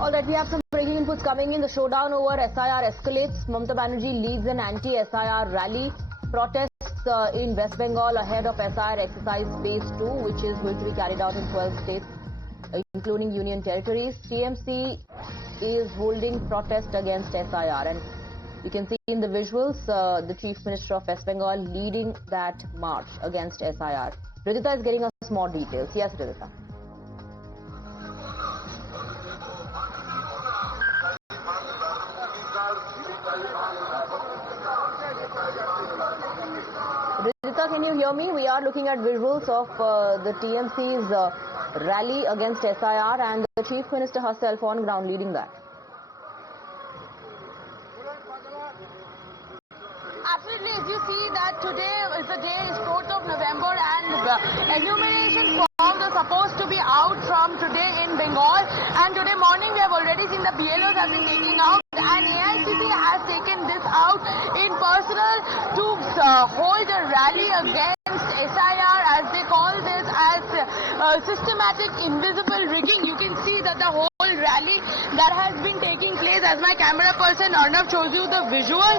All right, we have some breaking inputs coming in. The showdown over SIR escalates. Mamata Banerjee leads an anti-SIR rally. Protests in West Bengal ahead of SIR exercise phase 2, which is going to be carried out in 12 states, including union territories. TMC is holding protest against SIR, and you can see in the visuals the Chief Minister of West Bengal leading that march against SIR. Rijita is getting us more details. Yes, Rijita. Rijita, can you hear me? We are looking at visuals of the TMC's rally against SIR and the Chief Minister herself on ground leading that. Absolutely, as you see that today is the day is 4th of November and the enumeration forms are supposed to be out from today in Bengal, and today morning we have already seen the BLOs have been taking out, and AICC has taken this out in personal to hold a rally against SIR, as they call this as systematic invisible rigging. You can see that the whole rally that has been taking place, as my camera person Arnav shows you the visual,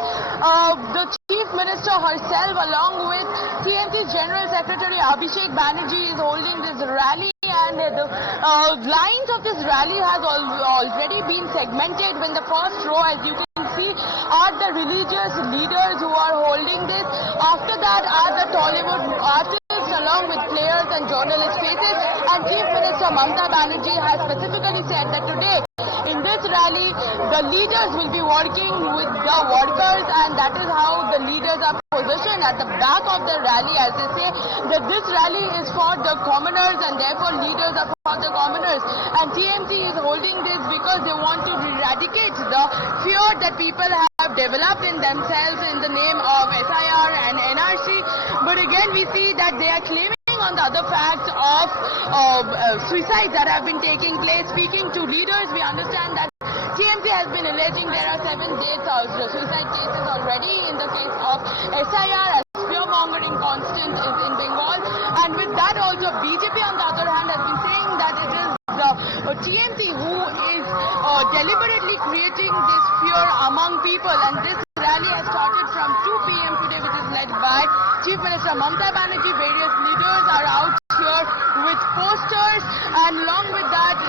the Chief Minister herself along with TMC's General Secretary Abhishek Banerjee is holding this rally, and the lines of this rally has already been segmented. When the first row, as you can see, are the religious leaders who are holding this. After that are the Tollywood artists along with players and journalist faces, and Chief Minister Mamata Banerjee has specifically said that today in this rally the leaders will be working with the workers, and that is how the leaders are positioned at the back of the rally, as they say that this rally is for the commoners and therefore leaders are for the commoners, and TMC is holding this because they want to eradicate the fear that people have developed in themselves in the name of SIR and NRC. But again we see that they are claiming on the other facts of suicides that have been taking place. Speaking to leaders, we understand that TMC has been alleging there are 7 deaths of suicide cases already in the case of SIR, as fear-mongering constant is in Bengal. And with that also, BJP on the other hand has been saying that it is the TMC who is deliberately creating this fear among people, and this rally has started from 2 p.m. today, which is led by Chief Minister Mamata Banerjee. Various leaders are out here with posters, and along with that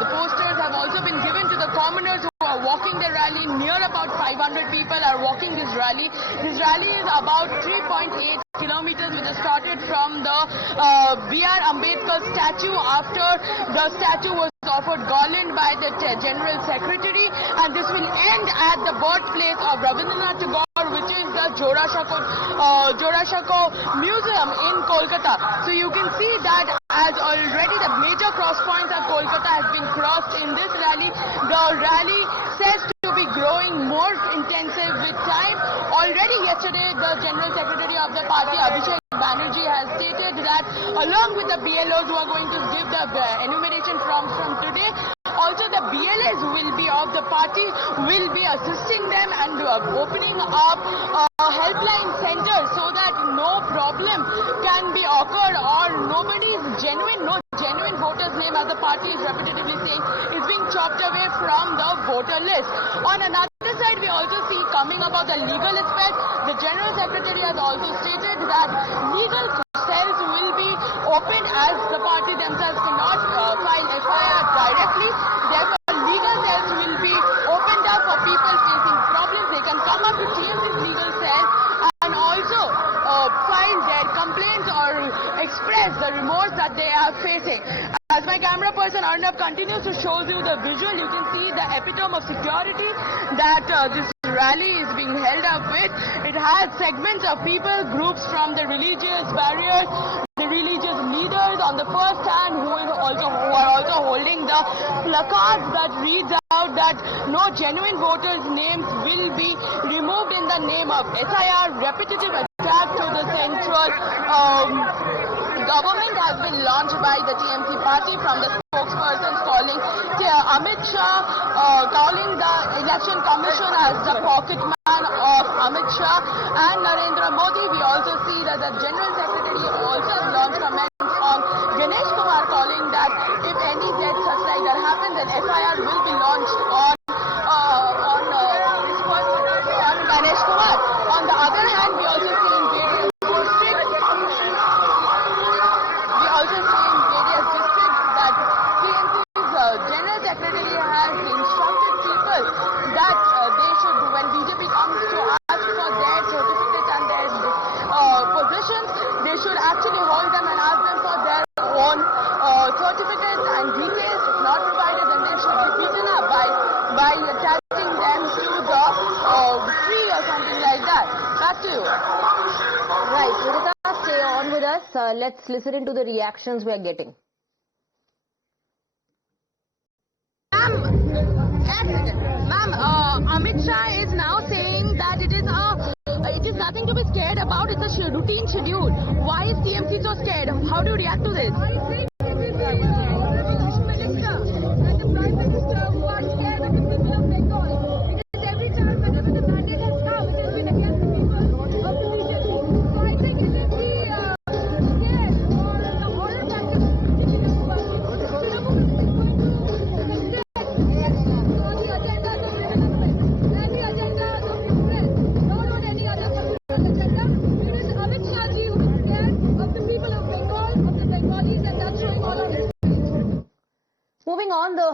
the posters have also been given to the commoners who are walking the rally. Near about 500 people are walking this rally. This rally is about 3.8 kilometers, which has started from the B.R. Ambedkar statue after the statue was offered garland by the General Secretary, and this will end at the birthplace of Rabindranath Tagore, which is the Jorashako Museum in Kolkata. So you can see that as already the major cross points of Kolkata has been crossed in this rally. The rally says to be growing more intensive with time. Already yesterday the General Secretary of the party, Abhishek Banerjee, has stated that along with the BLOs who are going to give the enumeration forms from today, also the BLAs will be of the party will be assisting them and opening up helpline centers so that no problem can be occurred, or no genuine voter's name, as the party is repetitively saying, is being chopped away from the voter list. On another side, we also see coming about the legal aspect. The General Secretary has also stated that legal cells will be opened, as the party themselves cannot file FIR directly. Therefore, legal cells will be opened up for people facing problems. They can come up to TMC's legal cell and also file their complaints or express the remorse that they are facing. As my camera person Arnav continues to show you the visual, you can see the epitome of security that this rally is being held up with. It has segments of people, groups from the religious barriers, the religious leaders on the first hand who are also holding the placards that reads out that no genuine voters' names will be removed in the name of SIR. Repetitive attack to the central government has been launched by the TMC party from the spokespersons calling Amit Shah, calling the election commission as the pocket man of Amit Shah and Narendra Modi. We also see that the General Secretary also launched comments on Ganesh Kumar, calling that if any death such like that happens, an SIR will be launched on Ganesh Kumar. On the other hand, we also see in various districts that PNC's General Secretary has instructed people that they should, when BJP comes to ask for their certificates and their positions, they should actually hold them and ask them for their own certificates and details. If not provided, then they should be beaten up by attaching them to the tree or something like that. Back to you. Right, Vidita, stay on with us. Let's listen into the reactions we are getting. Ma'am, Amit Shah is now saying that it is nothing to be scared about. It's a routine schedule. Why is TMC so scared? How do you react to this? I think it is the Minister and the Prime Minister who are scared of the people of Bengal. Because every time whenever the mandate has come, it has been against the people of the BJP. So I think it is the scared or the horror factor of the BJP. Trinamool is going to insist on the agendas of the government and the agendas of the press, not on any other agenda. It is Amit Shah ji who is scared of the people of Bengal, of the Bengalis, and that's showing all on his face. Moving on, the